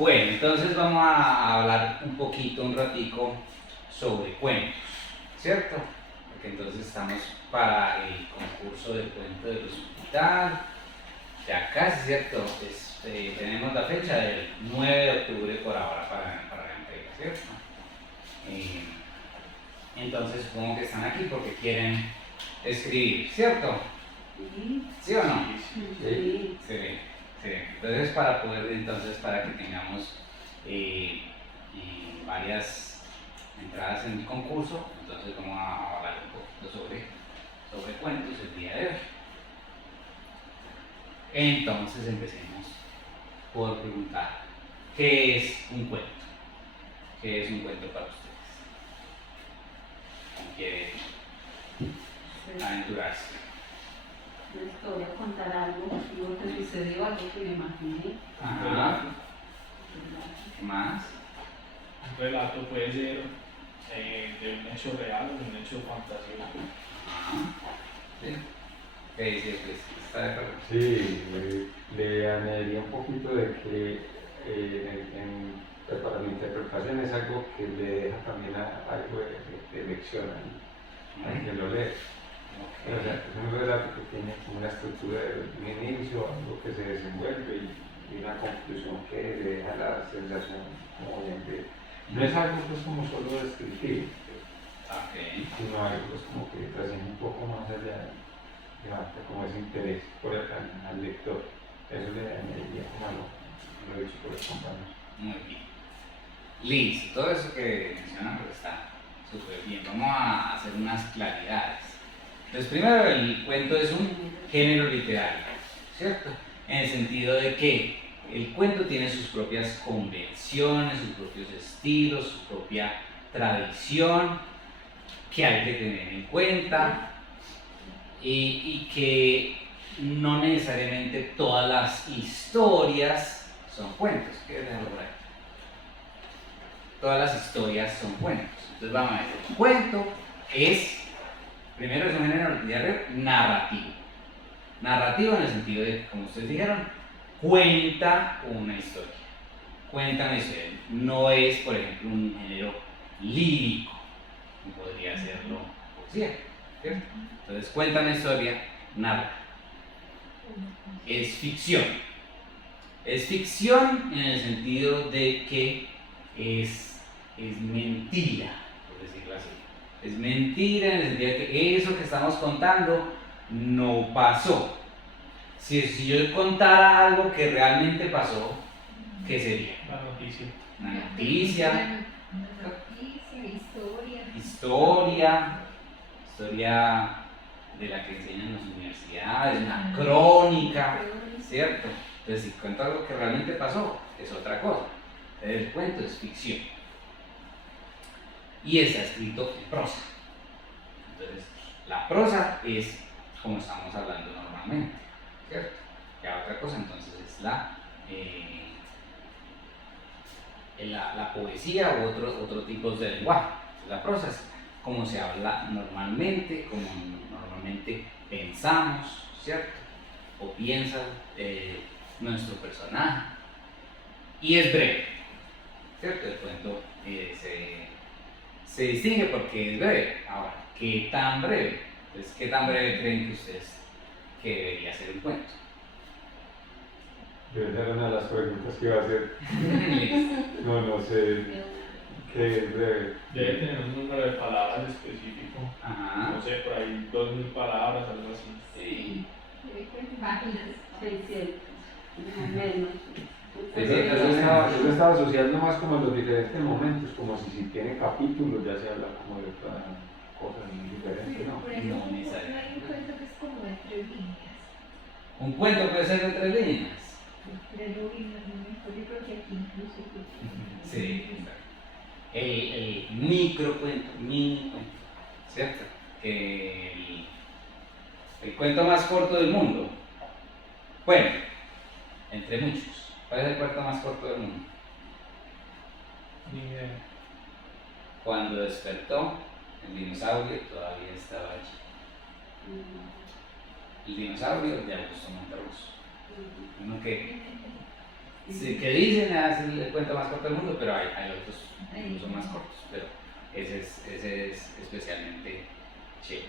Bueno, entonces vamos a hablar un poquito, un ratico sobre cuentos, ¿cierto? Porque entonces estamos para el concurso del cuento del hospital, ya casi, ¿cierto? Tenemos la fecha del 9 de octubre por ahora para la entrega, ¿cierto? Eh, entonces supongo que están aquí porque quieren escribir, ¿cierto? Sí. ¿Sí o no? Sí. Sí, sí. Entonces para que tengamos varias entradas en el concurso, entonces vamos a hablar un poquito sobre cuentos el día de hoy. Entonces empecemos por preguntar, ¿qué es un cuento? ¿Qué es un cuento para ustedes? ¿Quién quiere aventurarse? Una historia, contar algo que sucedió, algo que me imaginé. Ajá. ¿Qué más? Un relato puede ser de un hecho real o de un hecho fantasioso. Ajá. ¿Sí? ¿Qué dice? Pues, ¿está de acuerdo? Sí, le añadiría un poquito de que para la interpretación es algo que le deja también algo de lección al que lo lee. Okay. O sea, es un relato que tiene como una estructura de un inicio, algo que se desenvuelve y una conclusión que le deja la sensación como bien de... No es algo pues como solo descriptivo, Okay. sino algo pues como que trasciende un poco más allá, levanta como ese interés por al lector. Eso le añadiría como lo dicho por el compañero. Muy bien. Listo, todo eso que mencionan pues está súper bien. Vamos a hacer unas claridades. Entonces, primero, el cuento es un género literario, ¿cierto? En el sentido de que el cuento tiene sus propias convenciones, sus propios estilos, su propia tradición, que hay que tener en cuenta y que no necesariamente todas las historias son cuentos. ¿Qué dejarlo por ahí? Todas las historias son cuentos. Entonces vamos a ver, el cuento primero es un género literario narrativo. Narrativo en el sentido de, como ustedes dijeron, cuenta una historia. Cuenta una historia. No es, por ejemplo, un género lírico, como podría serlo poesía, ¿cierto? Entonces cuenta una historia, narra. Es ficción. Es ficción en el sentido de que es mentira, por decirlo así. Es mentira en el sentido de que eso que estamos contando no pasó. Si yo contara algo que realmente pasó, ¿qué sería? La noticia. Una noticia, Historia. historia de la que enseñan en las universidades, una crónica, ¿cierto? Entonces, si cuento algo que realmente pasó, es otra cosa. El cuento es ficción. Y está escrito en prosa. Entonces, la prosa es como estamos hablando normalmente, ¿cierto? Ya otra cosa entonces es la poesía u otro tipo de lenguaje. La prosa es como se habla normalmente, como normalmente pensamos, ¿cierto? O piensa nuestro personaje. Y es breve, ¿cierto? El cuento se distingue porque es breve. Ahora, ¿qué tan breve? Entonces, ¿qué tan breve creen que ustedes que debería ser un cuento? Esa era una de las preguntas que iba a hacer. Listo. No sé qué es breve. Debe tener un número de palabras específico. Ajá. No sé, por ahí 2000 palabras, algo así. Sí. Páginas. 600. Menos. Yo lo estaba asociando más como en los diferentes momentos, como si tiene capítulos, ya se habla como de otra cosa diferente, ¿no? Por ejemplo, No necesariamente. hay un cuento que es como de 3 líneas. Un cuento puede ser de 3 líneas. 3 líneas, yo creo que aquí incluso. Sí, exacto. El microcuento, mini cuento, ¿cierto? El cuento más corto del mundo. Bueno, entre muchos. ¿Cuál es el cuento más corto del mundo? Ni idea. Cuando despertó, el dinosaurio todavía estaba allí. El dinosaurio de Augusto Monterroso. Uno que sí, que dicen es el cuento más corto del mundo, pero hay otros incluso más cortos, pero ese es especialmente chévere.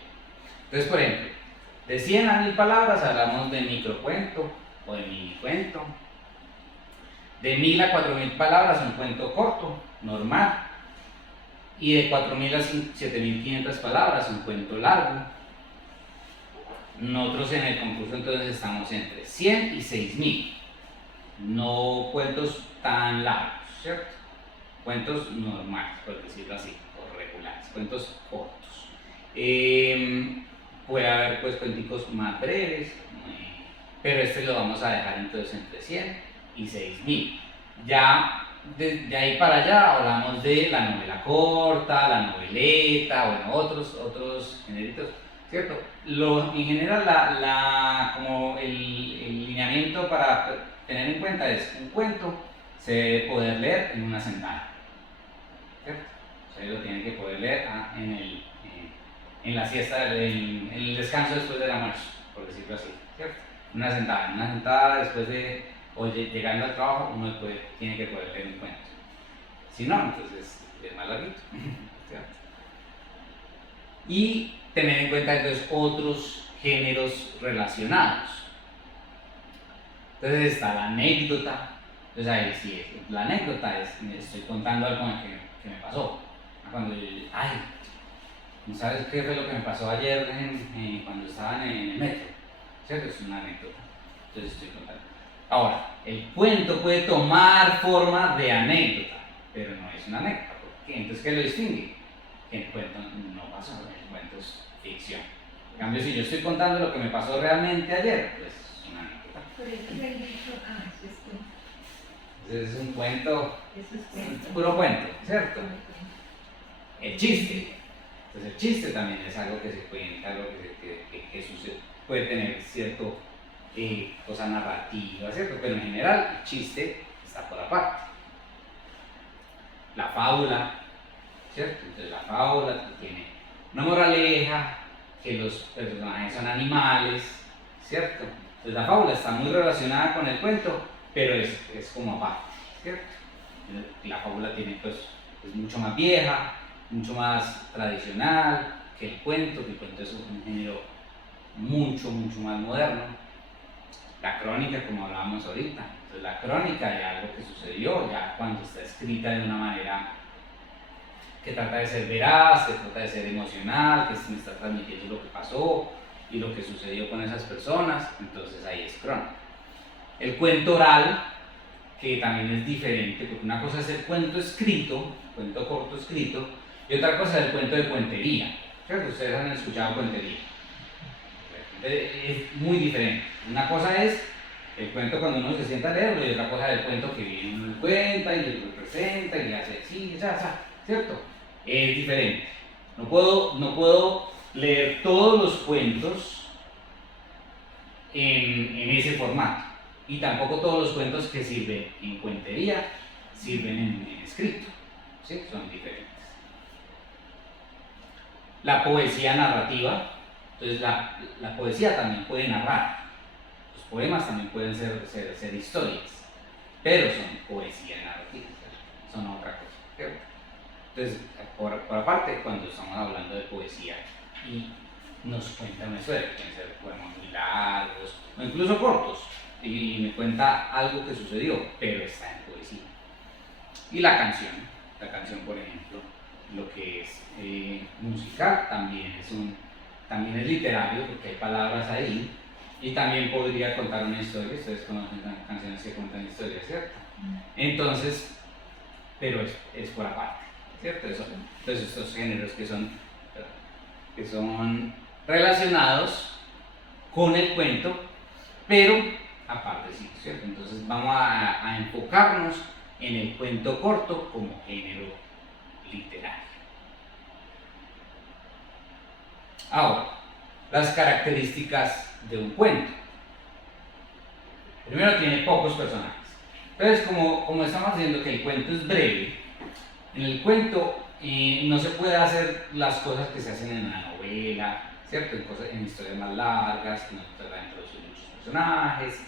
Entonces, por ejemplo, de 100 a 1000 palabras hablamos de microcuento o de minicuento. De 1000 a 4000 palabras un cuento corto, normal. Y de 4000 a 7500 palabras un cuento largo. Nosotros en el concurso entonces estamos entre 100 y 6000. No cuentos tan largos, ¿cierto? Cuentos normales, por decirlo así, o regulares, cuentos cortos. Puede haber pues cuenticos más breves, pero este lo vamos a dejar entonces entre 100 y 6000. Ya de ahí para allá hablamos de la novela corta, la noveleta, bueno, otros generitos, ¿cierto? En general, como el lineamiento para tener en cuenta es un cuento se debe poder leer en una sentada, ¿cierto? Se lo tiene que poder leer en la siesta, en el descanso después del almuerzo, por decirlo así, ¿cierto? En una sentada después de, o llegando al trabajo, uno tiene que poder leer un cuento. Si no, entonces es más larguito, ¿cierto? Y tener en cuenta entonces otros géneros relacionados. Entonces está la anécdota. Entonces ahí sí, la anécdota estoy contando algo que me pasó. Cuando ¿no sabes qué fue lo que me pasó ayer cuando estaban en el metro? ¿Cierto? Es una anécdota. Entonces estoy contando. Ahora, el cuento puede tomar forma de anécdota, pero no es una anécdota. ¿Por qué? Entonces, ¿qué lo distingue? Que el cuento no pasó, el cuento es ficción. En cambio, si yo estoy contando lo que me pasó realmente ayer, pues es una anécdota. Por eso es el dicho, eso es cuento. Entonces es un cuento, Eso es cuento. puro cuento, ¿cierto? El chiste. Entonces el chiste también es algo que se cuenta, algo que sucede, puede tener cierto cosa narrativa, ¿cierto? Pero en general el chiste está por aparte. La fábula, ¿cierto? Entonces la fábula tiene una moraleja, que los personajes son animales, ¿cierto? Entonces la fábula está muy relacionada con el cuento, pero es como aparte, ¿cierto? La fábula tiene, pues, es mucho más vieja, mucho más tradicional que el cuento es un género mucho más moderno. La crónica, como hablábamos ahorita, entonces la crónica es algo que sucedió ya cuando está escrita de una manera que trata de ser veraz, que trata de ser emocional, que me está transmitiendo lo que pasó y lo que sucedió con esas personas, entonces ahí es crónica. El cuento oral, que también es diferente, porque una cosa es el cuento escrito, cuento corto escrito, y otra cosa es el cuento de cuentería, ¿cierto? Ustedes han escuchado cuentería. Es muy diferente. Una cosa es el cuento cuando uno se sienta a leerlo y otra cosa es el cuento que viene uno cuenta y lo representa y le hace así, ¿cierto? Es diferente. No puedo leer todos los cuentos en ese formato. Y tampoco todos los cuentos que sirven en cuentería sirven en escrito, ¿sí? Son diferentes. La poesía narrativa, entonces la poesía también puede narrar, los poemas también pueden ser historias, pero son poesía narrativa, son otra cosa, ¿cierto? Entonces, por aparte, cuando estamos hablando de poesía y nos cuenta una historia, pueden ser poemas muy largos o incluso cortos, y me cuenta algo que sucedió, pero está en poesía. Y la canción, por ejemplo, lo que es musical, también es literario, porque hay palabras ahí, y también podría contar una historia. Ustedes conocen canciones que cuentan historias, ¿cierto? Entonces, pero es por aparte, ¿cierto? Entonces estos géneros que son relacionados con el cuento, pero aparte sí, ¿cierto? Entonces vamos a enfocarnos en el cuento corto como género literario. Ahora, las características de un cuento. Primero, tiene pocos personajes. Entonces, como estamos diciendo que el cuento es breve, en el cuento no se puede hacer las cosas que se hacen en una novela, ¿cierto? En historias más largas, que nos tratan de introducir muchos personajes,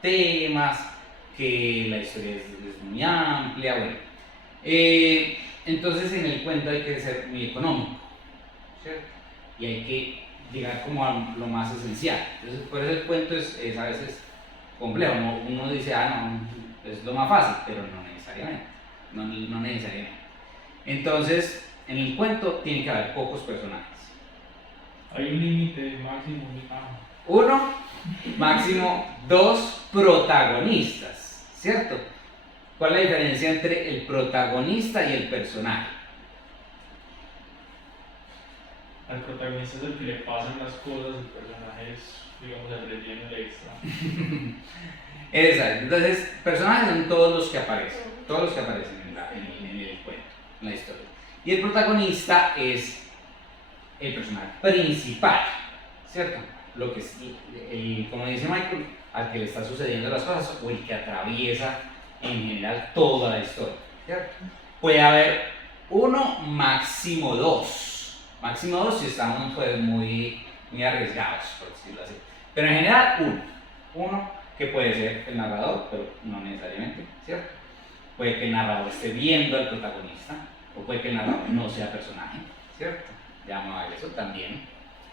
temas, que la historia es muy amplia, bueno. Entonces en el cuento hay que ser muy económico, ¿cierto? Y hay que llegar como a lo más esencial. Entonces, por eso el cuento es a veces complejo. Uno dice, no, es lo más fácil, pero no necesariamente. No necesariamente. Entonces, en el cuento tiene que haber pocos personajes. Hay un límite máximo. Uno, máximo dos protagonistas, ¿cierto? ¿Cuál es la diferencia entre el protagonista y el personaje? Al protagonista es el que le pasan las cosas, el personaje es, digamos, el relleno, el extra. Exacto. Entonces, personajes son todos los que aparecen en el cuento, en la historia. Y el protagonista es el personaje principal, ¿cierto? Lo que es, como dice Michael, al que le está sucediendo las cosas o el que atraviesa en general toda la historia, ¿cierto? Puede haber uno, máximo dos. Máximo dos si estamos pues, muy arriesgados, por decirlo así. Pero en general, uno que puede ser el narrador, pero no necesariamente, ¿cierto? Puede que el narrador esté viendo al protagonista, o puede que el narrador no sea personaje, ¿cierto? Ya vamos a ver eso también.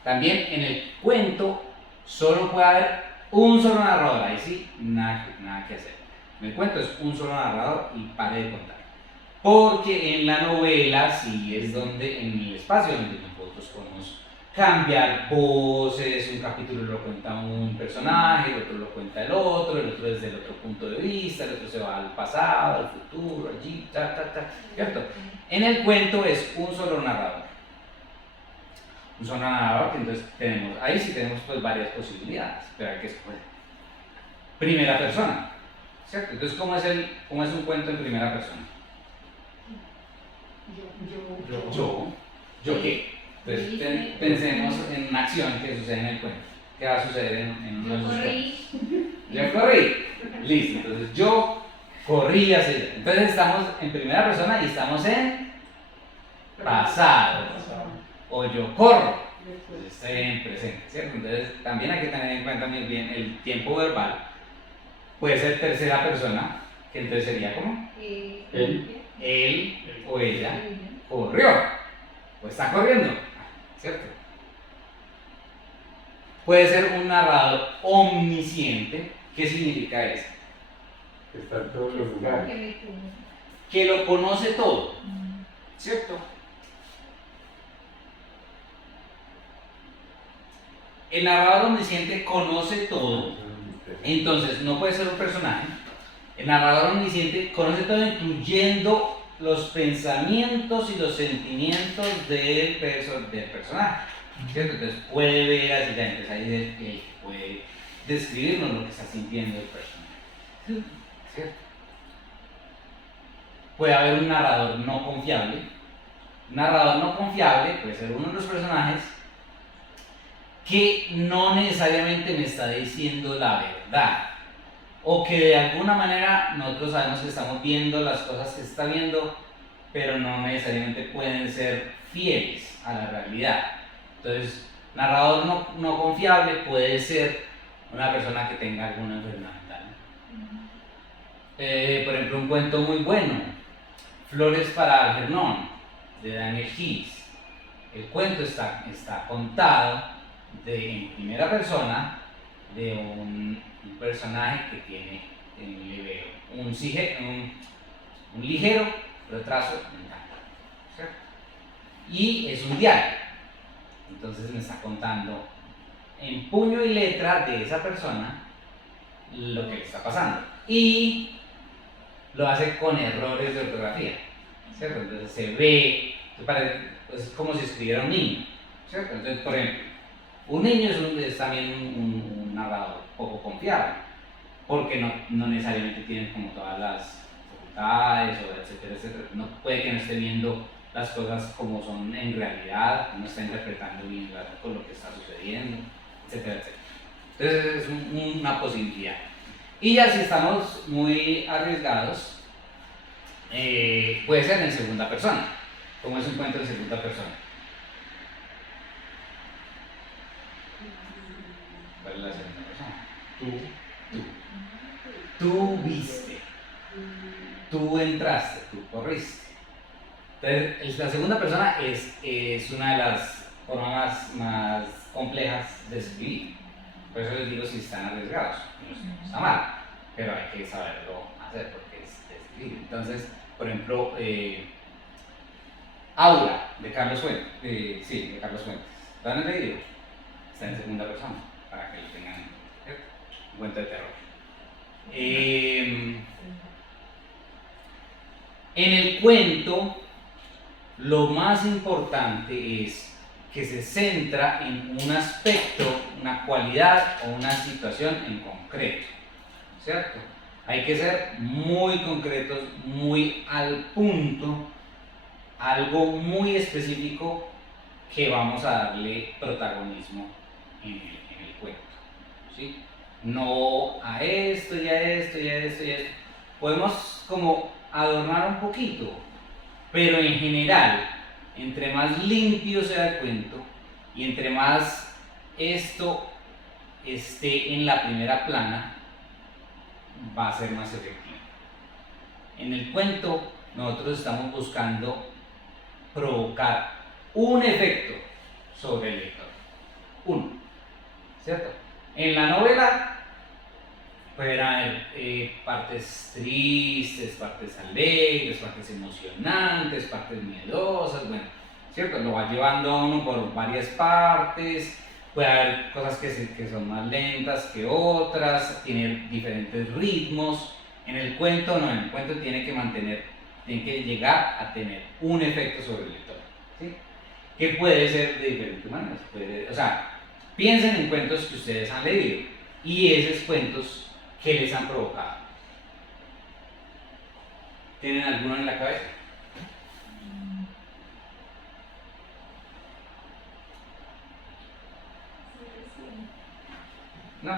También en el cuento solo puede haber un solo narrador, ahí sí, nada que hacer. En el cuento es un solo narrador y pare de contar. Porque en la novela sí es donde, en el espacio donde nosotros podemos cambiar voces, un capítulo lo cuenta un personaje, el otro lo cuenta el otro desde el otro punto de vista, el otro se va al pasado, al futuro, allí, ¿cierto? En el cuento es un solo narrador. Un solo narrador, que entonces ahí sí tenemos pues varias posibilidades, pero hay que escoger. Primera persona, ¿cierto? Entonces, ¿cómo es un cuento en primera persona? ¿Yo qué? Entonces, pensemos en una acción que sucede en el cuento. ¿Qué va a suceder en uno de esos cuentos? Yo corrí. Listo, entonces yo corrí hacia allá. Entonces estamos en primera persona y estamos en pasado. O yo corro. Entonces estoy en presente, ¿cierto? Entonces también hay que tener en cuenta muy bien el tiempo verbal. Puede ser tercera persona, que entonces sería como él o ella corrió o está corriendo, ¿cierto? Puede ser un narrador omnisciente. ¿Qué significa eso? Que está en todos los lugares. Que lo conoce todo, ¿cierto? El narrador omnisciente conoce todo, entonces no puede ser un personaje. El narrador omnisciente conoce todo, incluyendo los pensamientos y los sentimientos del personaje, ¿cierto? Entonces puede ver hacia allá, entonces ahí puede describirnos lo que está sintiendo el personaje, ¿cierto? Puede haber un narrador no confiable. Un narrador no confiable puede ser uno de los personajes que no necesariamente me está diciendo la verdad, o que de alguna manera nosotros sabemos que estamos viendo las cosas que se está viendo, pero no necesariamente pueden ser fieles a la realidad. Entonces, narrador no confiable puede ser una persona que tenga alguna enfermedad mental. Por ejemplo, un cuento muy bueno, Flores para Algernon, de Daniel Hills. El cuento está contado en primera persona de un personaje que tiene un ligero retraso mental, ¿cierto? Y es un diario. Entonces me está contando en puño y letra de esa persona lo que le está pasando. Y lo hace con errores de ortografía, ¿cierto? Entonces se ve, es como si escribiera un niño, ¿cierto? Entonces, por ejemplo, un niño es también un narrador poco confiable, porque no necesariamente tiene como todas las facultades, o etcétera, etcétera. No, puede que no esté viendo las cosas como son en realidad, no está interpretando bien lo que está sucediendo, etcétera, etcétera. Entonces es una posibilidad. Y ya si estamos muy arriesgados, puede ser en segunda persona. ¿Cómo es un cuento en segunda persona? ¿Cuál es la segunda persona? Tú. tú viste, tú entraste, tú corriste. Entonces, la segunda persona es una de las formas más complejas de escribir. Por eso les digo si están arriesgados, no está mal, pero hay que saberlo hacer porque es de escribir. Entonces, por ejemplo, Aura, de Carlos Fuentes, sí, de Carlos Fuentes. ¿Lo han leído? Está en segunda persona, para que lo tengan, ¿cierto? Un cuento de terror. En el cuento, lo más importante es que se centra en un aspecto, una cualidad o una situación en concreto, ¿cierto? Hay que ser muy concretos, muy al punto, algo muy específico que vamos a darle protagonismo en el cuento, ¿sí? No a esto y a esto y a esto y a esto. Podemos como adornar un poquito, pero en general, entre más limpio sea el cuento y entre más esto esté en la primera plana, va a ser más efectivo. En el cuento, nosotros estamos buscando provocar un efecto sobre el lector. Uno, ¿cierto? En la novela pueden haber partes tristes, partes alegres, partes emocionantes, partes miedosas, bueno, ¿cierto? Lo va llevando a uno por varias partes, puede haber cosas que son más lentas que otras, tiene diferentes ritmos. En el cuento no, en el cuento tiene que llegar a tener un efecto sobre el lector, ¿sí? Que puede ser de diferentes maneras, o sea, piensen en cuentos que ustedes han leído y esos cuentos que les han provocado. ¿Tienen alguno en la cabeza? ¿No?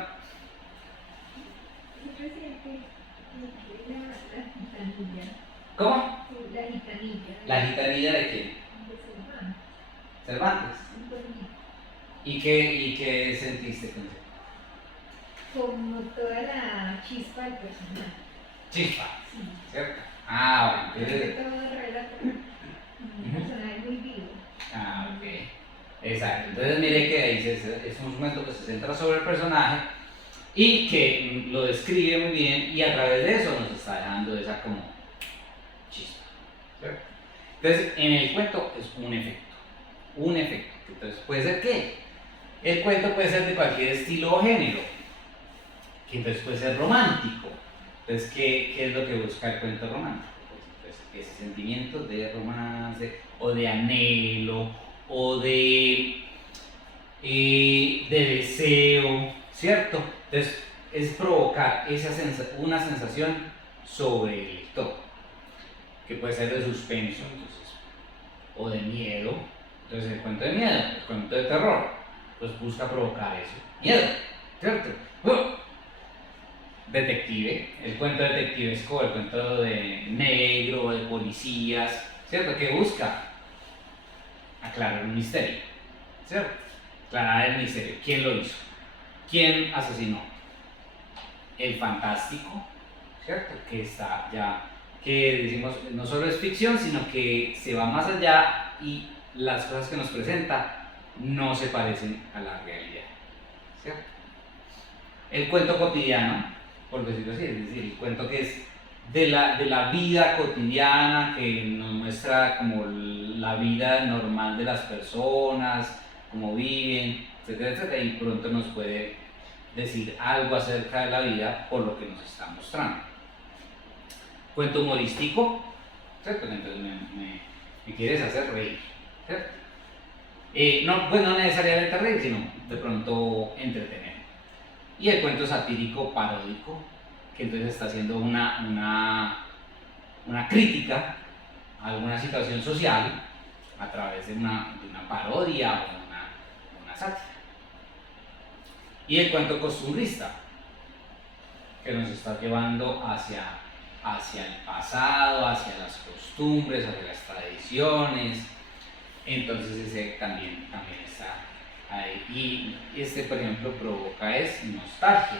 Es reciente, la gitanilla. ¿Cómo? La gitanilla. ¿La gitanilla de quién? De Cervantes. Cervantes. Un pueblito. ¿Y qué sentiste con eso? Como toda la chispa del personaje. Chispa, Sí. ¿cierto? Ah, bueno, Sobre entonces... todo el relato. Un personaje muy vivo. Ah, ok. Exacto. Entonces mire que ahí es un momento que se centra sobre el personaje y que lo describe muy bien y a través de eso nos está dejando esa como chispa, ¿cierto? Entonces en el cuento es un efecto. Un efecto. Entonces puede ser ¿qué? El cuento puede ser de cualquier estilo o género. Que entonces puede ser romántico. Entonces, ¿qué es lo que busca el cuento romántico? Pues, ese sentimiento de romance o de anhelo o de deseo, ¿cierto? Entonces, es provocar una sensación sobre el lector, que puede ser de suspenso, entonces, o de miedo. Entonces, el cuento de miedo, el cuento de terror, pues busca provocar eso, miedo, ¿cierto? Detective, el cuento detectivesco, el cuento de negro, de policías, ¿cierto? Que busca aclarar un misterio, ¿cierto? Aclarar el misterio. ¿Quién lo hizo? ¿Quién asesinó? El fantástico, ¿cierto? Que está ya, que decimos, no solo es ficción, sino que se va más allá y las cosas que nos presenta no se parecen a la realidad, ¿cierto? El cuento cotidiano, por decirlo así, es decir, el cuento que es de la vida cotidiana, que nos muestra como la vida normal de las personas, cómo viven, etcétera, etcétera, y pronto nos puede decir algo acerca de la vida por lo que nos está mostrando. Cuento humorístico, ¿cierto? Entonces me quieres hacer reír, ¿cierto? No, pues no necesariamente reír, sino de pronto entretener. Y el cuento satírico paródico, que entonces está haciendo una crítica a alguna situación social a través de una parodia o una sátira. Y el cuento costumbrista, que nos está llevando hacia el pasado, hacia las costumbres, hacia las tradiciones. Entonces ese también está ahí. Y este, por ejemplo, provoca es nostalgia.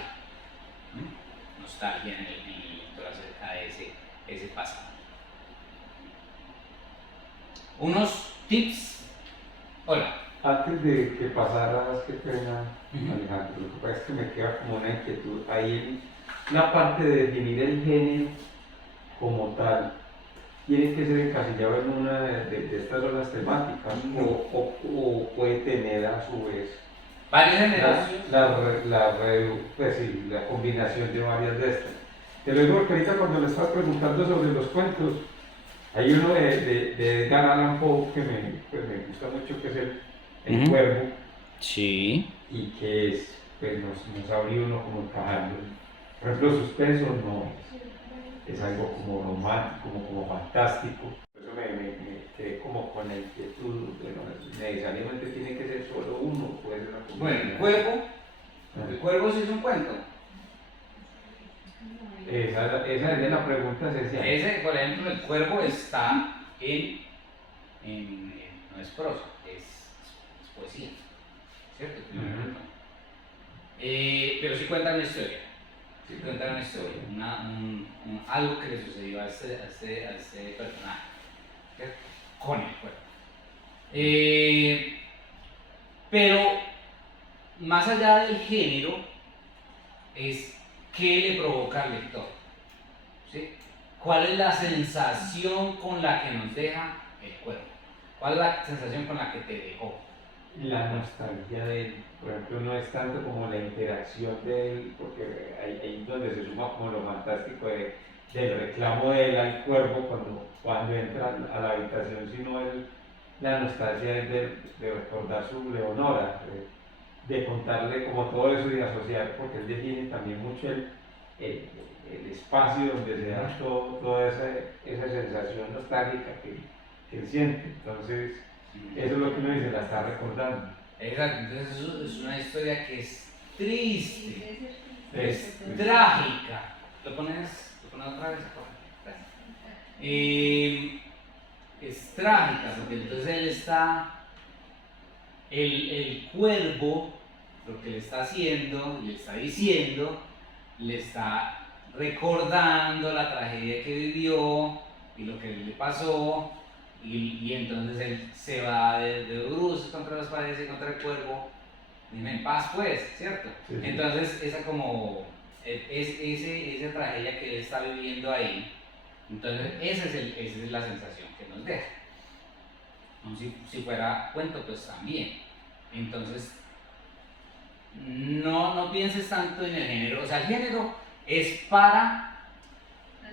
nostalgia en el lector acerca de ese pasado. Unos tips. Hola. Antes de que pasaras, qué pena, Ujú. Alejandro, lo que pasa es que me queda como una inquietud. Ahí la parte de definir el género como tal, ¿tiene que ser encasillado en una de estas zonas temáticas No. o puede tener a su vez Varios la, géneros. pues sí, la combinación de varias de estas? Te lo digo porque ahorita cuando le estaba preguntando sobre los cuentos, hay uno de Edgar Allan Poe que pues me gusta mucho, que es el Ujú. Cuervo, Sí. y que es, pues nos abrió uno como encajando. Por ejemplo, suspenso no es algo como romántico, como fantástico. Por eso me quedé como con la inquietud, bueno, necesariamente tiene que ser solo uno, puede ser una Bueno, combinación. el cuervo. Ah. El cuervo sí es un cuento. Esa es la pregunta esencial. Ese, por ejemplo, el cuervo está no es prosa, es poesía, ¿cierto? Ujú. Pero sí cuenta una historia. Sí cuenta una historia, algo que le sucedió a ese personaje, ¿cierto? Con el cuervo. Pero más allá del género, es qué le provoca al lector, ¿sí? ¿Cuál es la sensación con la que nos deja el cuervo? ¿Cuál es la sensación con la que te dejó? La nostalgia de él, por ejemplo, no es tanto como la interacción de él, porque ahí donde se suma como lo fantástico del reclamo de él al cuervo cuando entra a la habitación, sino la nostalgia de recordar su Leonora, de contarle como todo eso y de asociar, porque él define también mucho el, el espacio donde se da toda esa sensación nostálgica que él siente. Entonces, eso es lo que uno dice, la está recordando. Exacto, entonces eso es una historia que es triste, es Es trágica. Lo pones otra vez. Gracias. Es trágica, porque entonces el cuervo, lo que le está haciendo, le está diciendo, le está recordando la tragedia que vivió y lo que le pasó, y entonces él se va de bruces contra las paredes y contra el cuervo. Dime en paz, pues, ¿cierto? Sí, sí. Entonces, esa esa tragedia que él está viviendo ahí, entonces esa es la sensación que nos deja. ¿No? Si fuera cuento, pues también. Entonces, no pienses tanto en el género. O sea, el género es para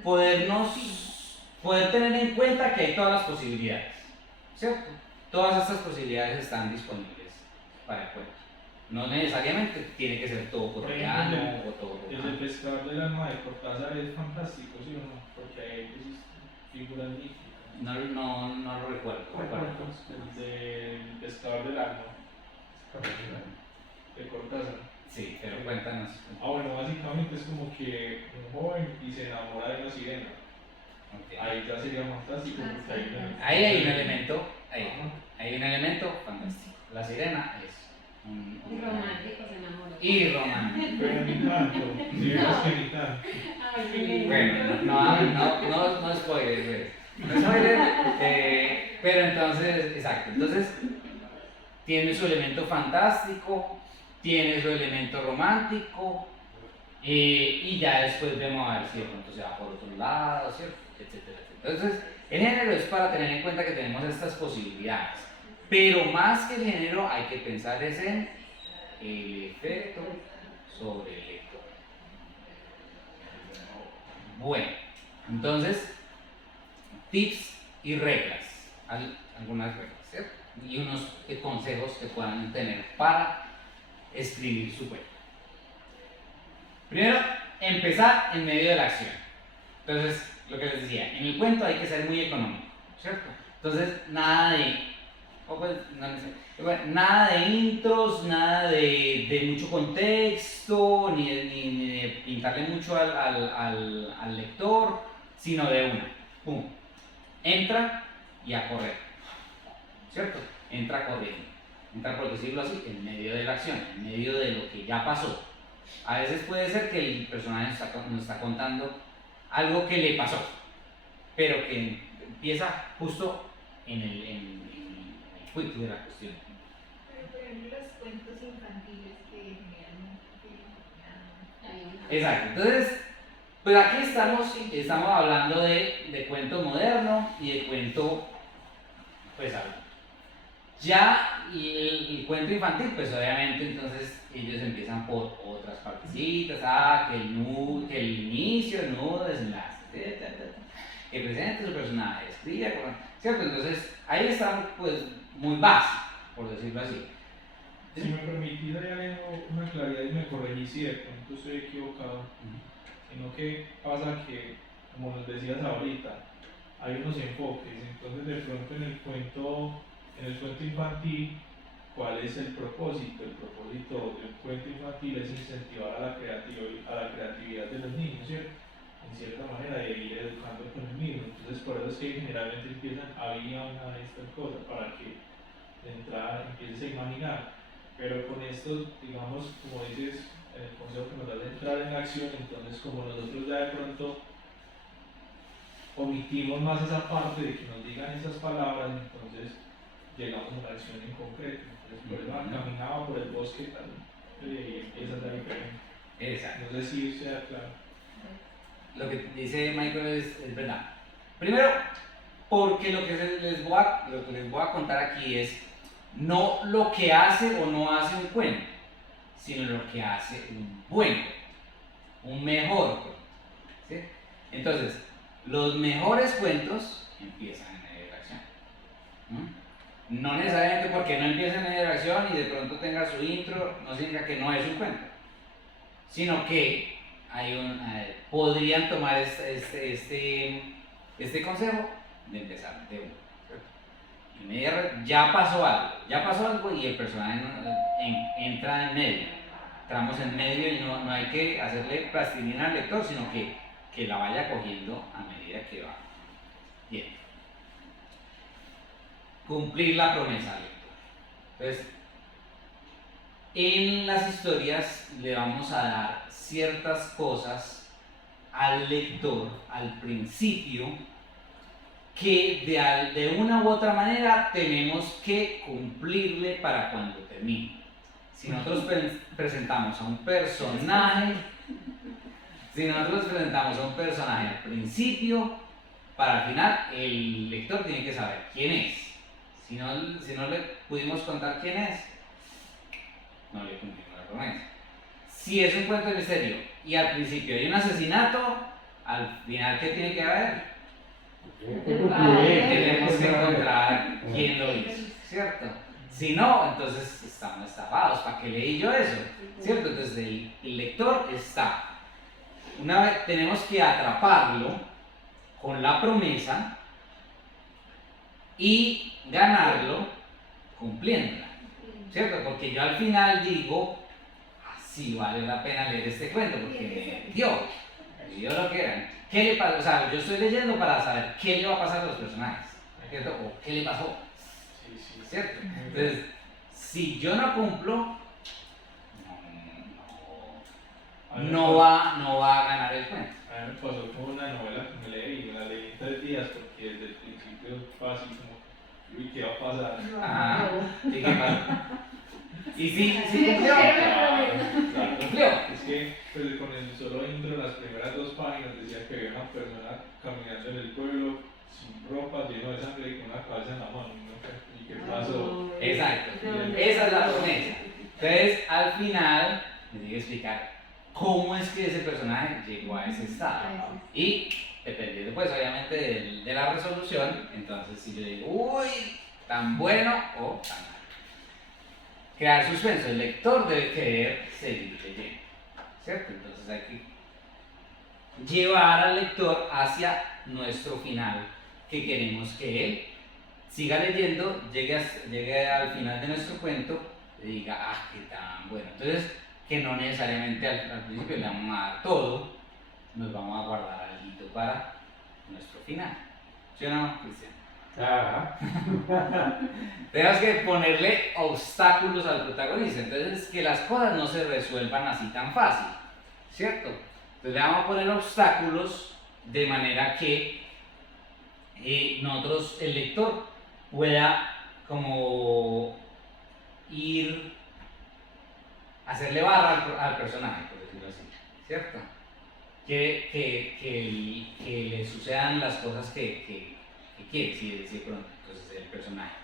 poder tener en cuenta que hay todas las posibilidades, ¿cierto? Todas estas posibilidades están disponibles para el cuento. No necesariamente tiene que ser todo Por cotidiano ejemplo, o todo el romántico. pescador del alma de Cortázar es fantástico, ¿sí o no? Porque hay figuras míticas. No lo recuerdo. El pescador del alma de Cortázar. Sí, pero cuéntanos. Bueno, básicamente es como que un joven y se enamora de una sirena. Okay. Ahí ya sería fantástico porque Ahí hay un elemento, Ajá. hay un elemento fantástico. La sirena es un Y romántico se enamora. y romántico. Pero ni tanto, si vemos que ni tanto. Bueno, no spoiler, pues. No spoiler, pero entonces, exacto. Entonces, tiene su elemento fantástico, tiene su elemento romántico, y ya después vemos a ver si de pronto se va por otro lado, ¿cierto? Etcétera, etcétera. Entonces, el género es para tener en cuenta que tenemos estas posibilidades, pero más que el género hay que pensar es en el efecto sobre el lector. Bueno, entonces, tips y reglas, algunas reglas, ¿cierto? Y unos consejos que puedan tener para escribir su cuento. Primero, empezar en medio de la acción. Entonces, lo que les decía, en el cuento hay que ser muy económico, ¿cierto? Entonces, nada de intros, nada de mucho contexto, ni de pintarle mucho al lector, sino de una. ¡Pum! Entra y a correr, ¿cierto? Entra corriendo. Entra, por decirlo así, en medio de la acción, en medio de lo que ya pasó. A veces puede ser que el personaje nos está contando algo que le pasó, pero que empieza justo en el quid de la cuestión. Pero por ejemplo los cuentos infantiles que generalmente tienen nada. Ahí. Exacto, entonces, pues aquí estamos hablando de cuento moderno y de cuento, pues, ya el cuento infantil, pues obviamente entonces ellos empiezan por otras partecitas, que el inicio, el nudo, desenlace, que presente su personaje, escriba, ¿cierto? Entonces ahí está pues muy básico, por decirlo así. Si me permitís, ahí hay una claridad y me corregí si de pronto estoy equivocado, sino que pasa que, como nos decías ahorita, hay unos enfoques, entonces de pronto en el cuento infantil, ¿cuál es el propósito? El propósito del cuento infantil es incentivar a la creatividad de los niños, ¿cierto? En cierta manera, de ir educando con el mismo. Entonces, por eso es que generalmente empiezan una de estas cosas, para que de entrada empieces a imaginar. Pero con esto, digamos, como dices, en el consejo que nos das de entrar en acción, entonces como nosotros ya de pronto omitimos más esa parte de que nos digan esas palabras, entonces llegamos a una acción en concreto. Entonces, por eso caminaba por el bosque tal, y empieza la diferencia. Exacto. No sé si sea claro. Lo que dice Michael es verdad. Primero, porque lo que les voy a contar aquí es no lo que hace o no hace un cuento, sino lo que hace un buen cuento, un mejor cuento, ¿sí? Entonces, los mejores cuentos empiezan en medio de la acción. No necesariamente porque no empiece en medio de la acción y de pronto tenga su intro, no significa que no es un cuento, sino que podrían tomar este consejo de empezar de uno. Ya pasó algo y el personaje entra en medio. Entramos en medio y no hay que hacerle plastilina al lector, sino que la vaya cogiendo a medida que va. Bien. Cumplir la promesa al lector. Entonces, en las historias le vamos a dar ciertas cosas al lector al principio que de una u otra manera tenemos que cumplirle para cuando termine. Si nosotros presentamos a un personaje, al principio, para el final el lector tiene que saber quién es. Si no le pudimos contar quién es, no le cumplimos la promesa. Si es un cuento de misterio y al principio hay un asesinato, al final, ¿qué tiene que haber? Tenemos que encontrar quién lo hizo, ¿cierto? Si no, entonces estamos estafados. ¿Para qué leí yo eso? ¿Cierto? Entonces el lector está. Una vez tenemos que atraparlo con la promesa y ganarlo cumpliéndola, ¿cierto? Porque yo al final digo, así vale la pena leer este cuento porque me dio lo que era. ¿Qué le pasó? O sea, yo estoy leyendo para saber qué le va a pasar a los personajes, ¿cierto? O qué le pasó, ¿cierto? Entonces, si yo no cumplo, no va a ganar el cuento. A mí me pasó con una novela que me leí, me la leí en 3 días porque desde el principio fue así como, uy, ¿qué va a pasar? Ajá. ¿Y qué pasó? Y sí cumplió. Claro. Cumplió. Es que pues, con el solo intro, las primeras 2 páginas decía que había una persona caminando en el pueblo sin ropa, lleno de sangre y con una cabeza en la mano. ¿Y qué pasó? Exacto. Esa es la promesa. Entonces, al final, me tiene que explicar cómo es que ese personaje llegó a ese estado. Y dependiendo, pues, obviamente, de la resolución, entonces, si yo digo, uy, tan bueno o tan malo. Crear suspenso. El lector debe querer seguir leyendo, ¿cierto? Entonces hay que llevar al lector hacia nuestro final, que queremos que él siga leyendo, llegue al final de nuestro cuento y diga, ah, qué tan bueno. Entonces, que no necesariamente al principio le vamos a dar todo, nos vamos a guardar algo para nuestro final. ¿Sí o no, Cristian? Ajá. Tenemos que ponerle obstáculos al protagonista, entonces que las cosas no se resuelvan así tan fácil, ¿cierto? Entonces le vamos a poner obstáculos de manera que nosotros, el lector, pueda como ir, hacerle barra al personaje, por decirlo así, ¿cierto? Que le sucedan las cosas que quiere, si de pronto. Entonces el personaje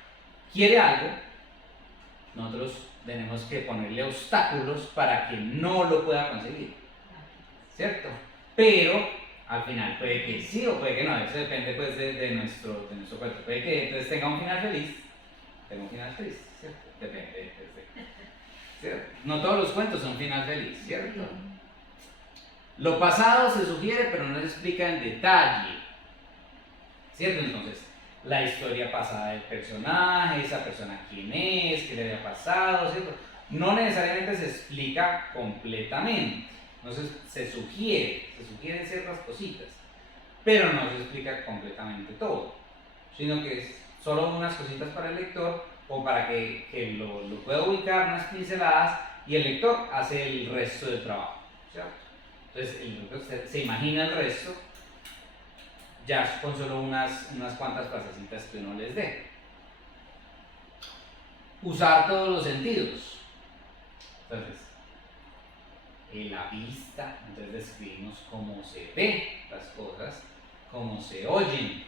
quiere algo, nosotros tenemos que ponerle obstáculos para que no lo pueda conseguir, ¿cierto? Pero al final puede que sí o puede que no, eso depende pues de nuestro cuento. Puede que entonces tenga un final feliz, ¿cierto? Depende, ¿cierto? No todos los cuentos son final feliz, ¿cierto? Lo pasado se sugiere pero no se explica en detalle, ¿cierto? Entonces, la historia pasada del personaje, esa persona quién es, qué le había pasado, ¿cierto? No necesariamente se explica completamente, no se sugieren ciertas cositas, pero no se explica completamente todo, sino que es solo unas cositas para el lector o para que lo pueda ubicar, unas pinceladas, y el lector hace el resto del trabajo, ¿cierto? Entonces el lector se imagina el resto ya con solo unas cuantas frasecitas que uno les dé. Usar todos los sentidos. Entonces, la vista, entonces describimos cómo se ven las cosas, cómo se oyen,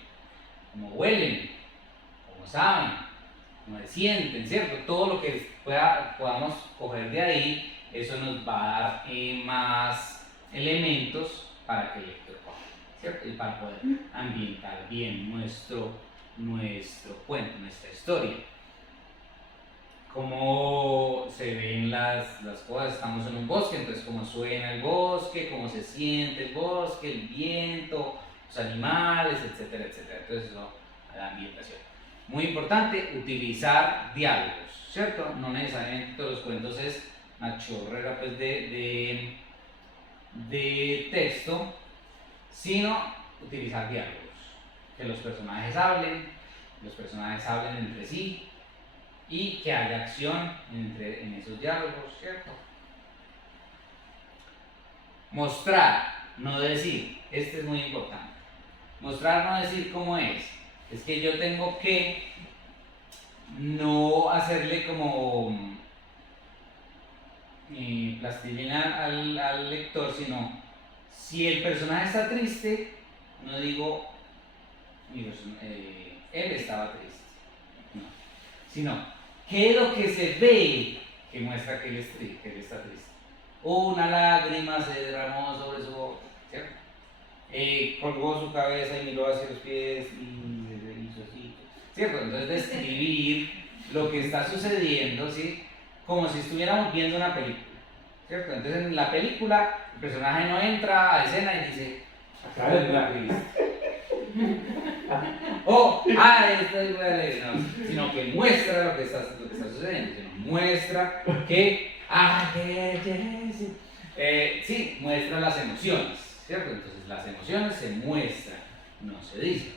cómo huelen, cómo saben, cómo se sienten, ¿cierto? Todo lo que podamos coger de ahí, eso nos va a dar más elementos para que el lector coja, ¿cierto? Y para poder ambientar bien nuestro cuento, nuestra historia. Cómo se ven las cosas, estamos en un bosque, entonces cómo suena el bosque, cómo se siente el bosque, el viento, los animales, etcétera, etcétera. Entonces eso, la ambientación. Muy importante, utilizar diálogos, ¿cierto? No necesariamente todos los cuentos es una chorrera pues, de texto, sino utilizar diálogos. Que los personajes hablen entre sí, y que haya acción en esos diálogos, ¿cierto? Mostrar, no decir, este es muy importante. Mostrar, no decir cómo es que yo tengo que no hacerle como plastilina al lector, sino si el personaje está triste, no digo él estaba triste, no, sino ¿qué es lo que se ve que muestra que él está triste? Una lágrima se derramó sobre su boca, ¿cierto? Colgó su cabeza y miró hacia los pies y se hizo así, ¿cierto? Entonces describir lo que está sucediendo, ¿sí? Como si estuviéramos viendo una película, ¿cierto? Entonces en la película el personaje no entra a escena y dice, acá es la estoy no, sino que muestra lo que está sucediendo, sino muestra que, sí, muestra las emociones, ¿cierto? Entonces las emociones se muestran, no se dicen.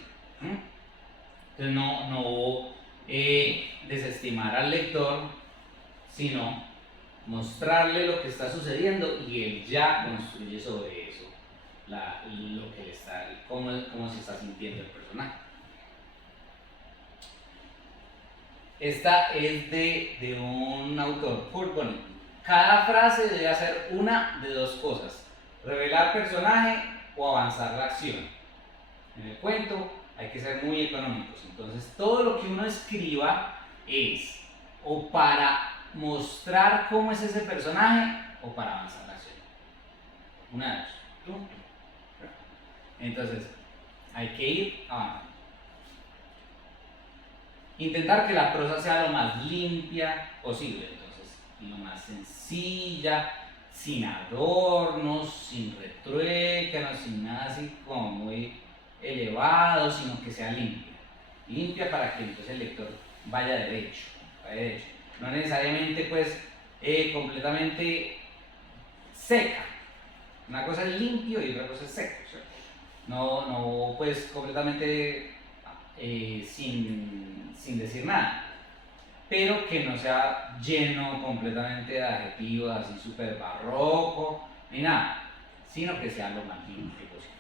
Entonces no desestimar al lector, sino mostrarle lo que está sucediendo y él ya construye sobre eso lo que le está, cómo se está sintiendo el personaje. Esta es de un autor, Kurt Vonnegut. Cada frase debe hacer una de dos cosas: revelar personaje o avanzar la acción. En el cuento hay que ser muy económicos, entonces todo lo que uno escriba es o para mostrar cómo es ese personaje o para avanzar la acción. Una de dos. Entonces, hay que ir avanzando. Intentar que la prosa sea lo más limpia posible, entonces, lo más sencilla, sin adornos, sin retruécanos, sin nada así como muy elevado, sino que sea limpia. Limpia para que entonces el lector vaya derecho. No necesariamente pues completamente seca. Una cosa es limpio y otra cosa es seco, ¿cierto? No pues completamente sin decir nada, pero que no sea lleno completamente de adjetivos así súper barroco ni nada, sino que sea lo más limpio posible.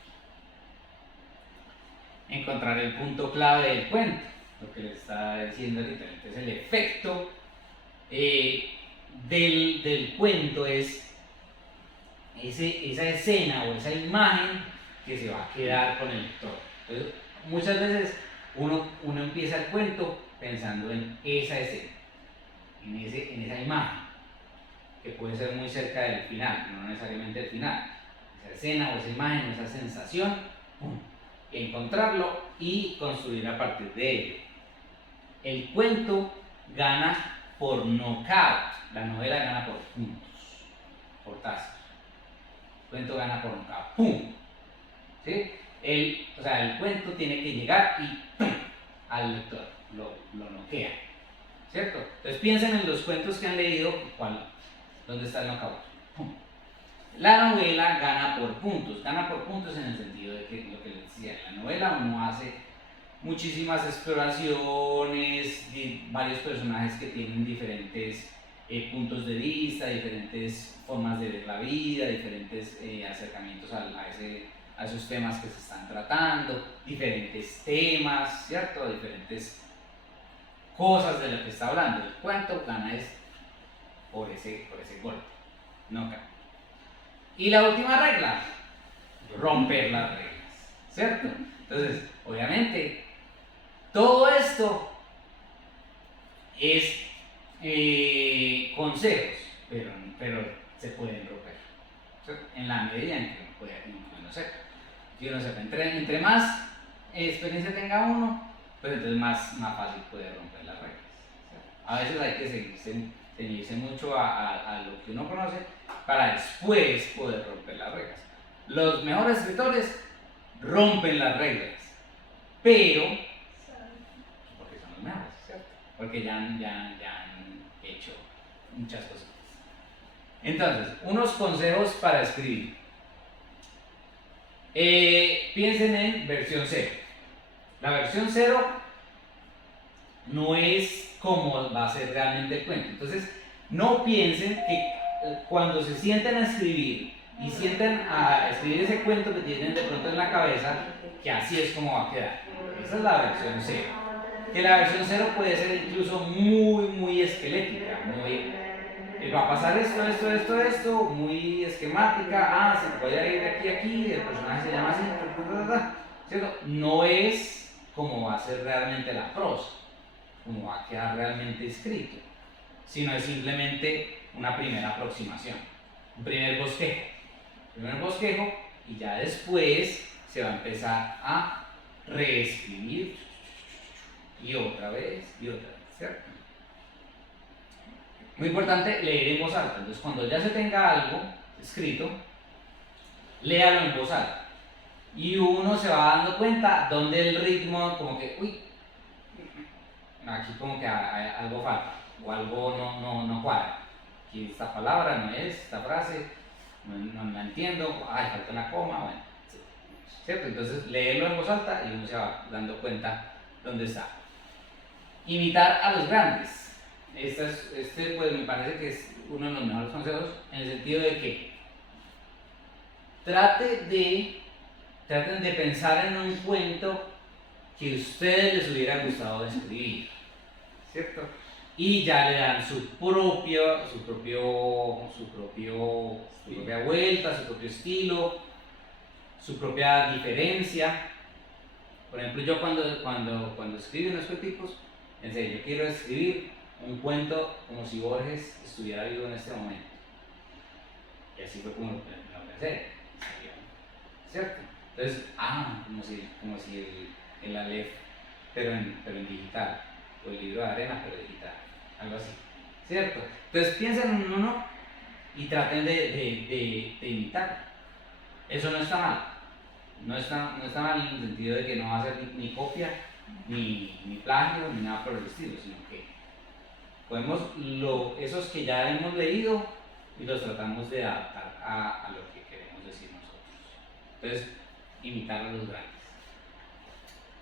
Encontrar el punto clave del cuento, lo que les estaba diciendo ahorita. Entonces el efecto del cuento es esa escena o esa imagen que se va a quedar con el lector. Entonces, muchas veces uno empieza el cuento pensando en esa escena, en esa imagen, que puede ser muy cerca del final, no necesariamente el final. Esa escena o esa imagen o esa sensación, ¡pum!, encontrarlo y construir a partir de ello. El cuento gana por knockout, la novela gana por puntos, por tazos. El cuento gana por knockout, ¡pum! ¿Sí? El cuento tiene que llegar y ¡pum!, al lector, lo noquea, ¿cierto? Entonces piensen en los cuentos que han leído, ¿dónde está el knockout? ¡Pum! La novela gana por puntos en el sentido de que lo que les decía, en la novela uno hace muchísimas exploraciones de varios personajes que tienen diferentes puntos de vista, diferentes formas de ver la vida, diferentes acercamientos a esos temas que se están tratando, diferentes temas, ¿cierto? Diferentes cosas de lo que está hablando. El cuento gana es por ese golpe, no gana. Y la última regla, romper las reglas, ¿cierto? Entonces, obviamente, todo esto es consejos, pero se pueden romper, ¿cierto?, en la medida en que uno sepa. Si uno sepa, entre más experiencia tenga uno, pues entonces más fácil puede romper las reglas, ¿cierto? A veces hay que ceñirse mucho a lo que uno conoce para después poder romper las reglas. Los mejores escritores rompen las reglas, pero porque son los mejores, ¿cierto? Porque ya han hecho muchas cosas. Entonces, unos consejos para escribir. Piensen en versión 0. La versión 0 no es como va a ser realmente el cuento. Entonces, no piensen que cuando se sienten a escribir y sienten a escribir ese cuento que tienen de pronto en la cabeza, que así es como va a quedar. Esa es la versión 0. Que la versión 0 puede ser incluso muy esquelética, va a pasar esto, muy esquemática, se voy a ir de aquí a aquí, el personaje se llama así, ¿cierto? No es como va a ser realmente la prosa, como va a quedar realmente escrito, sino es simplemente una primera aproximación, un primer bosquejo, y ya después se va a empezar a reescribir y otra vez, ¿cierto? Muy importante leer en voz alta. Entonces, cuando ya se tenga algo escrito, léalo en voz alta. Y uno se va dando cuenta donde el ritmo, como que, aquí como que algo falta, o algo no cuadra. Aquí esta palabra no es, esta frase, no la entiendo, falta una coma, bueno, ¿cierto? Entonces, léelo en voz alta y uno se va dando cuenta dónde está. Imitar a los grandes. Pues me parece que es uno de los mejores consejos, en el sentido de que traten de pensar en un cuento que a ustedes les hubiera gustado escribir, ¿cierto? Y ya le dan su propia vuelta, su propio estilo, su propia diferencia. Por ejemplo, yo cuando escribo unos cuenticos, pensé, yo quiero escribir un cuento como si Borges estuviera vivo en este momento. Y así fue como lo pensé, ¿cierto? Entonces, como si el Aleph, pero en digital, o el libro de arena, pero digital, algo así, ¿cierto? Entonces piensen en uno y traten de imitarlo. Eso no está mal. No está mal en el sentido de que no va a ser ni copia, ni plagio, ni nada por el estilo, sino que podemos esos que ya hemos leído y los tratamos de adaptar a lo que queremos decir nosotros. Entonces, imitar a los grandes.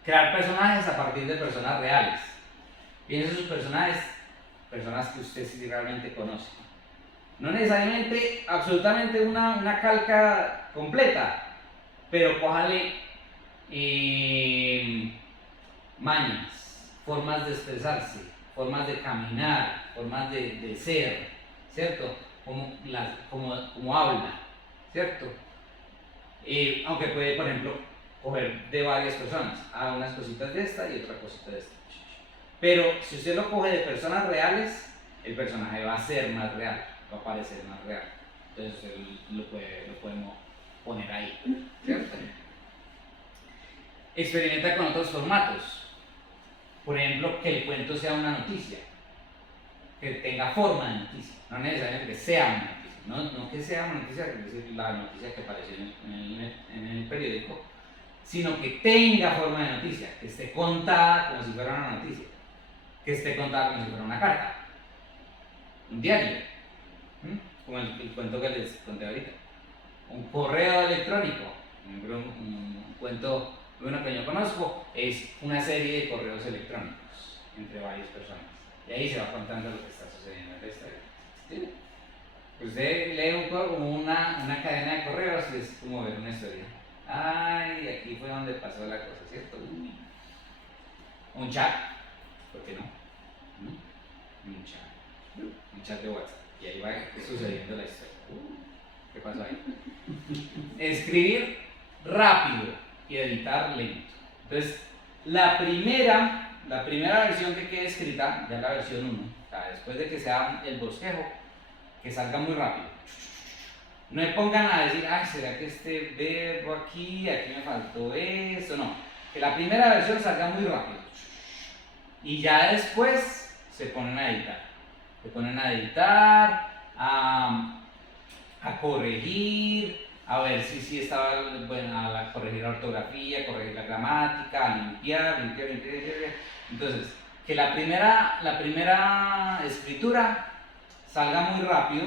Crear personajes a partir de personas reales. Piense sus personajes, personas que usted sí realmente conoce. No necesariamente, absolutamente una calca completa, pero cójale mañas, formas de expresarse, formas de caminar, formas de ser, ¿cierto? Como habla, ¿cierto? Aunque puede, por ejemplo, coger de varias personas, unas cositas de esta y otra cosita de esta. Pero si usted lo coge de personas reales, el personaje va a ser más real, va a parecer más real. Entonces lo podemos poner ahí, ¿cierto? Experimenta con otros formatos. Por ejemplo, que el cuento sea una noticia, que tenga forma de noticia, no necesariamente que sea una noticia, no que sea una noticia, es decir, la noticia que apareció en el periódico, sino que tenga forma de noticia, que esté contada como si fuera una noticia, que esté contada como si fuera una carta, un diario, como el cuento que les conté ahorita, un correo electrónico, un cuento. Uno que yo conozco es una serie de correos electrónicos entre varias personas. Y ahí se va contando lo que está sucediendo en la historia. ¿Sí? Usted lee una cadena de correos y es como ver una historia. Ay, aquí fue donde pasó la cosa, ¿cierto? Un chat, ¿por qué no? Un chat de WhatsApp. Y ahí va sucediendo la historia. ¿Qué pasó ahí? Escribir rápido y editar lento. Entonces, la primera versión que quede escrita, ya la versión 1, o sea, después de que sea el bosquejo, que salga muy rápido. No me pongan a decir, ay, ¿será que este verbo aquí me faltó esto? No, que la primera versión salga muy rápido. Y ya después se ponen a editar. Se ponen a editar, a corregir, a ver si estaba bueno, a corregir la ortografía, corregir la gramática, a limpiar. Entonces, que la primera escritura salga muy rápido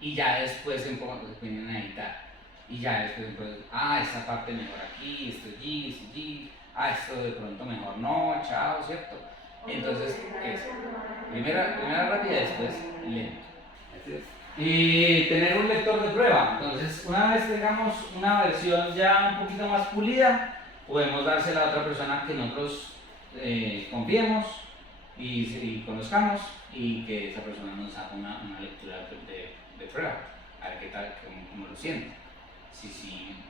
y ya después se ponen a editar. Y ya después, esta parte mejor aquí, esto allí, esto de pronto mejor no, chao, ¿cierto? Entonces, eso. Primera rápida, después lento. Y tener un lector de prueba. Entonces, una vez tengamos una versión ya un poquito más pulida, podemos dársela a otra persona que nosotros confiemos y conozcamos, y que esa persona nos haga una lectura de prueba, a ver qué tal, cómo lo siente, si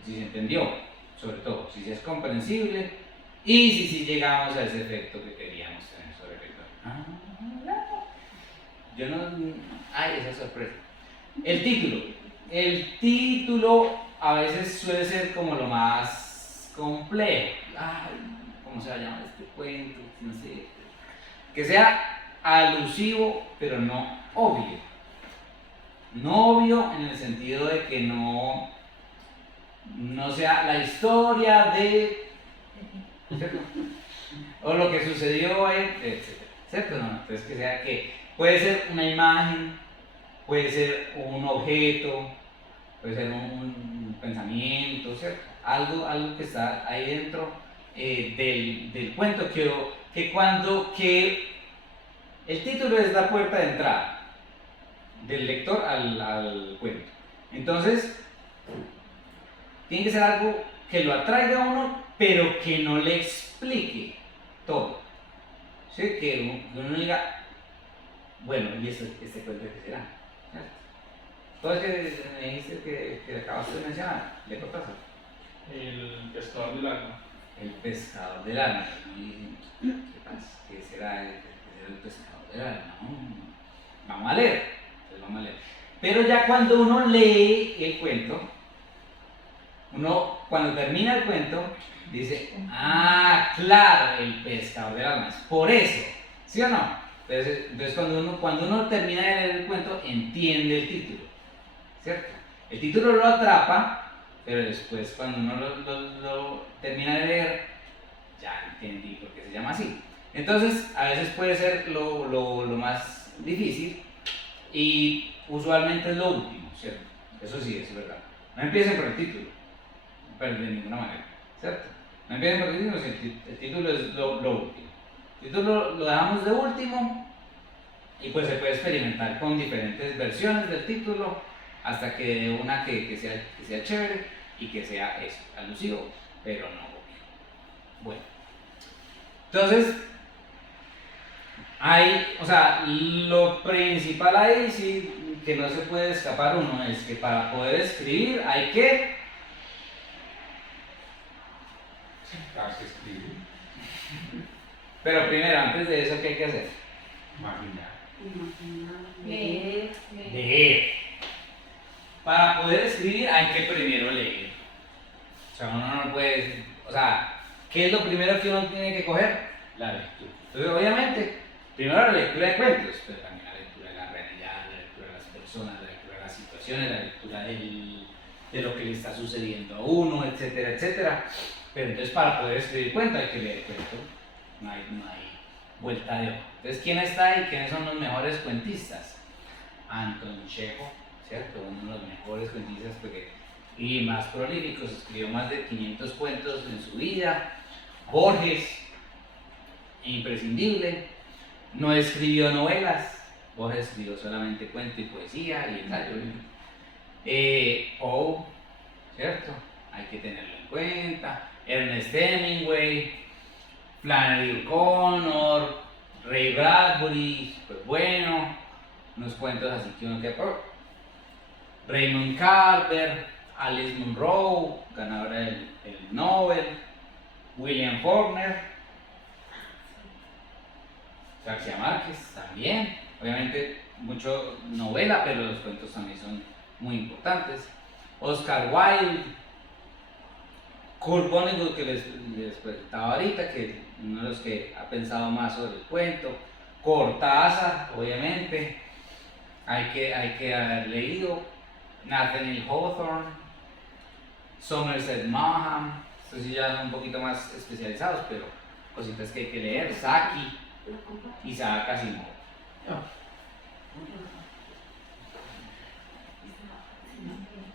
se entendió, sobre todo, si es comprensible y si llegamos a ese efecto que queríamos tener sobre el lector. Yo no. Ay, esa sorpresa. El título a veces suele ser como lo más complejo. Ay, ¿cómo se va a llamar este cuento? No sé. Que sea alusivo, pero no obvio. No obvio en el sentido de que no sea la historia de, ¿cierto? O lo que sucedió, etc. ¿Cierto? No, entonces que sea que puede ser una imagen, puede ser un objeto, puede ser un pensamiento, ¿cierto? Algo que está ahí dentro del cuento, que el título es la puerta de entrada del lector al cuento. Entonces, tiene que ser algo que lo atraiga a uno, pero que no le explique todo. ¿Sí? Que uno diga, bueno, ¿y este cuento qué será? ¿Cierto? Todo el que me dijiste que acabaste de mencionar, ¿le cortaste? El pescador del alma. El pescador del alma. ¿Qué pasa? ¿Qué será el pescador del alma? Vamos a leer. Entonces vamos a leer. Pero ya cuando uno lee el cuento, cuando termina el cuento, dice, claro, el pescador del alma. Es por eso, ¿sí o no? Entonces cuando uno termina de leer el cuento, entiende el título, ¿cierto? El título lo atrapa, pero después cuando uno lo termina de leer, ya entendí por qué se llama así. Entonces, a veces puede ser lo más difícil y usualmente es lo último, ¿cierto? Eso sí, es verdad. No empiecen por el título, pero de ninguna manera, ¿cierto? No empiecen por el título, sino el título es lo último. El título lo dejamos de último y pues se puede experimentar con diferentes versiones del título hasta que dé una que sea chévere y que sea eso, alusivo, pero no obvio. Bueno, entonces, o sea, lo principal ahí sí que no se puede escapar uno es que para poder escribir hay que sentarse a escribir, pero primero, antes de eso, ¿qué hay que hacer? imaginar. Imaginar, Leer, leer. Leer. Para poder escribir hay que primero leer. O sea, uno no puede, o sea, ¿qué es lo primero que uno tiene que coger? La lectura. Entonces, obviamente, primero la lectura de cuentos, pero también la lectura de la realidad, la lectura de las personas, la lectura de las situaciones, la lectura de lo que le está sucediendo a uno, etcétera, etcétera. Pero entonces, para poder escribir cuento hay que leer cuento. No hay vuelta de hoja. Entonces, ¿quién está ahí? ¿Quiénes son los mejores cuentistas? Anton Chekhov, ¿cierto? Uno de los mejores cuentistas y más prolíficos, escribió más de 500 cuentos en su vida. Borges, imprescindible, no escribió novelas, Borges escribió solamente cuento y poesía y ensayo. Poe, ¿cierto? Hay que tenerlo en cuenta. Ernest Hemingway, Flannery O'Connor, Ray Bradbury, pues bueno, unos cuentos así que uno queda por. Raymond Carver, Alice Munro, ganadora del Nobel, William Faulkner, García Márquez también, obviamente mucho novela, pero los cuentos también son muy importantes. Oscar Wilde, Kurt Vonnegut, que les presentaba ahorita, que es uno de los que ha pensado más sobre el cuento. Cortázar, obviamente, hay que haber leído. Nathaniel Hawthorne, Somerset Maugham, estos sí ya son un poquito más especializados, pero cositas que hay que leer. Saki, Isaac Asimov.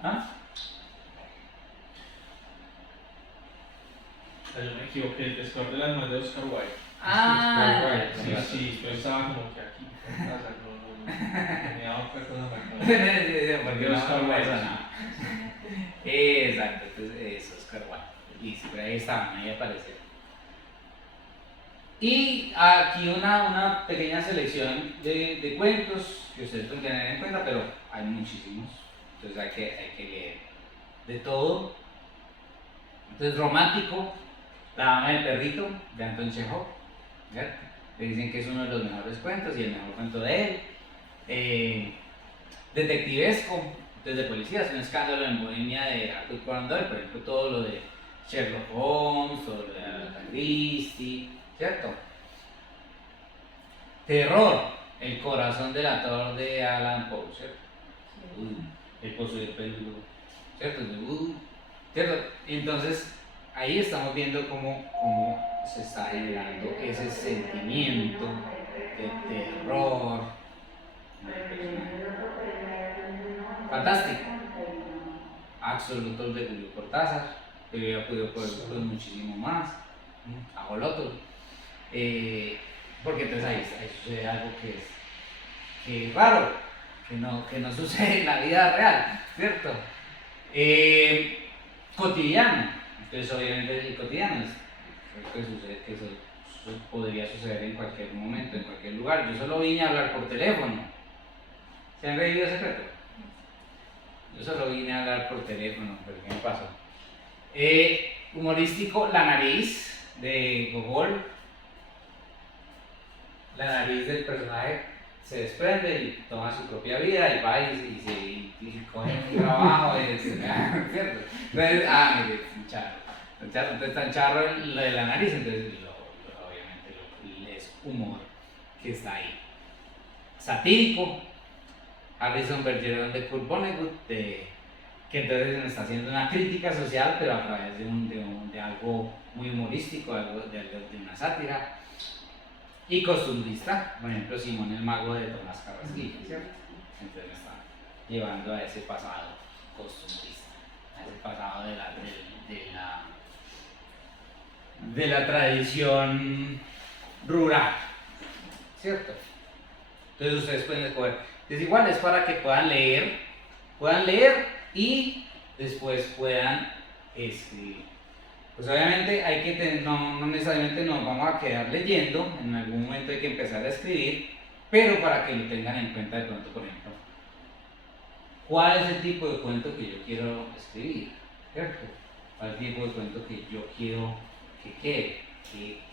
¿Ah? Yo me equivoqué, el pescador del alma de Oscar Wilde. Ah, Sí, yo estaba como que aquí, en casa, no tenía otra cosa más. porque Oscar Wilde. Exacto, entonces es Oscar Wilde. Y por ahí está, ahí aparece. Y aquí una pequeña selección de cuentos que ustedes pueden tener en cuenta, pero hay muchísimos. Entonces hay que leer de todo. Entonces, romántico, La dama del perrito, de Anton Chekhov, ¿cierto? Le dicen que es uno de los mejores cuentos y el mejor cuento de él. Detectivesco, entonces de policías, un escándalo en Bohemia de Arthur Conan Doyle, por ejemplo, todo lo de Sherlock Holmes, o lo de Agatha Christie, ¿cierto? Terror, El corazón del ator de Alan Poe, ¿cierto? El pozo del péndulo, ¿cierto? ¿Cierto? Entonces, ahí estamos viendo cómo se está generando ese sentimiento de terror. Fantástico. Absolutos de Julio Cortázar, que hubiera podido poner pues, muchísimo más. Ajolotl. Porque entonces ahí sucede algo que es raro, que no sucede en la vida real, ¿cierto? Cotidiano. Entonces obviamente el cotidiano es que sucede, que eso podría suceder en cualquier momento, en cualquier lugar. Yo solo vine a hablar por teléfono. ¿Se han reído ese secreto? Yo solo vine a hablar por teléfono, pero ¿qué me pasó? Humorístico, La nariz de Gogol. La nariz del personaje se desprende y toma su propia vida y va y coge un trabajo, ¿cierto? Entonces, mire, es un charro. Entonces tan charro lo de la nariz, entonces obviamente es humor que está ahí. Satírico, Harrison Bergeron de Kurt Vonnegut, que entonces nos está haciendo una crítica social, pero a través de algo muy humorístico, de una sátira. Y costumbrista, por ejemplo, Simón el Mago de Tomás Carrasquilla, ¿cierto? Entonces me está llevando a ese pasado costumbrista, a ese pasado de la tradición rural, ¿cierto? Entonces ustedes pueden escoger. Es igual, es para que puedan leer y después puedan escribir. Pues obviamente hay que tener, no necesariamente nos vamos a quedar leyendo, en algún momento hay que empezar a escribir, pero para que lo tengan en cuenta de pronto, por ejemplo, ¿cuál es el tipo de cuento que yo quiero escribir? ¿Cierto? ¿Cuál es el tipo de cuento que yo quiero que quede?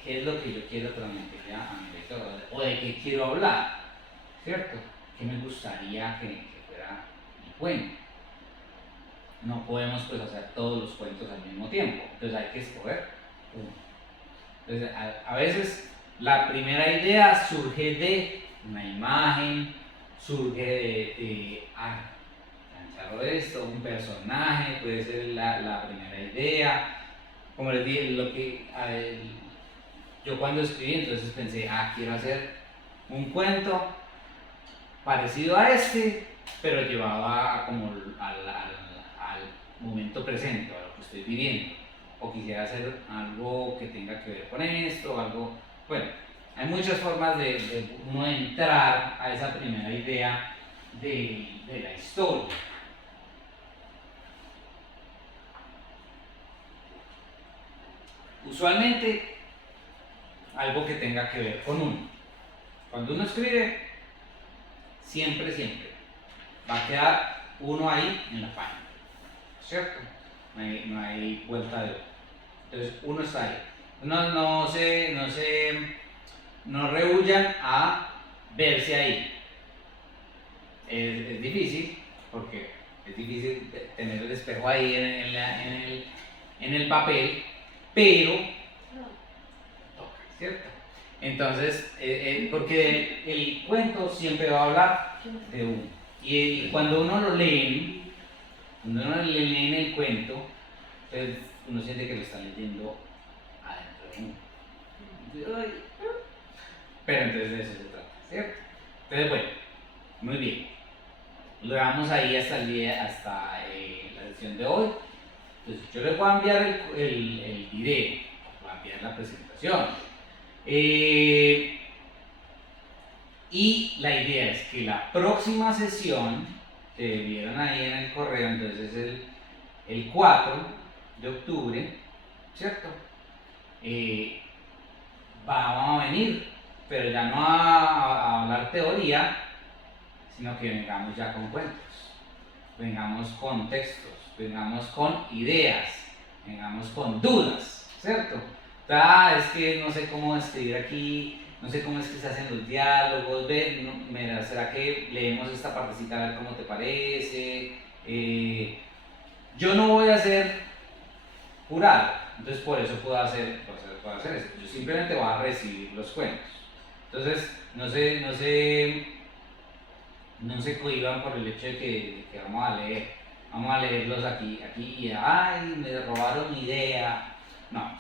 ¿Qué es lo que yo quiero transmitir a mi lector? ¿O de qué quiero hablar? ¿Cierto? ¿Qué me gustaría que fuera mi cuento? No podemos pues hacer todos los cuentos al mismo tiempo, entonces hay que escoger uno. Entonces a veces la primera idea surge de una imagen, surge de lanzarlo esto, un personaje, puede ser la primera idea. Como les dije, yo cuando escribí entonces pensé, quiero hacer un cuento parecido a este, pero llevaba como al momento presente, a lo que estoy viviendo, o quisiera hacer algo que tenga que ver con esto, algo, bueno, hay muchas formas de uno entrar a esa primera idea de la historia. Usualmente, algo que tenga que ver con uno. Cuando uno escribe, siempre va a quedar uno ahí en la página, ¿cierto? No hay vuelta de hoja. Entonces uno está ahí. No rehuyan a verse ahí. Es difícil, porque es difícil tener el espejo ahí en el papel, pero toca, ¿cierto? Entonces, porque el cuento siempre va a hablar de uno. Y cuando uno lo lee, cuando uno le lee en el cuento, entonces uno siente que lo está leyendo adentro de uno. Pero entonces de eso se trata, ¿cierto? Entonces, bueno, muy bien. Lo dejamos ahí hasta la sesión de hoy. Entonces, yo les voy a enviar el video, voy a enviar la presentación. Y la idea es que la próxima sesión que vieron ahí en el correo, entonces es el 4 de octubre, ¿cierto? Vamos a venir, pero ya no a hablar teoría, sino que vengamos ya con cuentos, vengamos con textos, vengamos con ideas, vengamos con dudas, ¿cierto? Es que no sé cómo escribir aquí, no sé cómo es que se hacen los diálogos, mira, ¿será que leemos esta partecita a ver cómo te parece? Yo no voy a ser jurado, entonces por eso puedo hacer eso. Yo simplemente voy a recibir los cuentos. Entonces, no se cohiban por el hecho de que vamos a leer. Vamos a leerlos aquí y me robaron mi idea. No.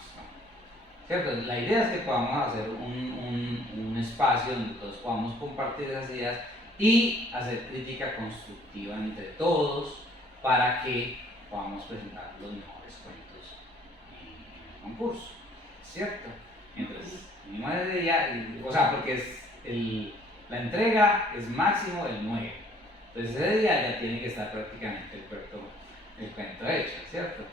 ¿Cierto? La idea es que podamos hacer un espacio donde todos podamos compartir esas ideas y hacer crítica constructiva entre todos para que podamos presentar los mejores cuentos en el concurso, ¿cierto? Entonces, mi madre ya, porque la entrega es máximo el 9, entonces ese día ya tiene que estar prácticamente el cuento hecho, ¿cierto?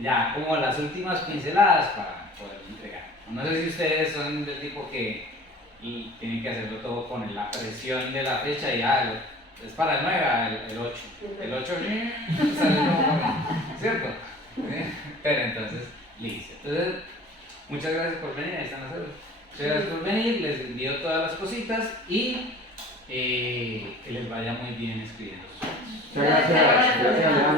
Ya como las últimas pinceladas para poder entregar. No sé si ustedes son del tipo que tienen que hacerlo todo con la presión de la fecha y es para el 9, el 8. El 8 sale como, ¿cierto? Pero entonces, listo. Entonces, muchas gracias por venir, ahí están las células. Muchas gracias por venir, les envío todas las cositas y que les vaya muy bien escribiendo. Muchas gracias.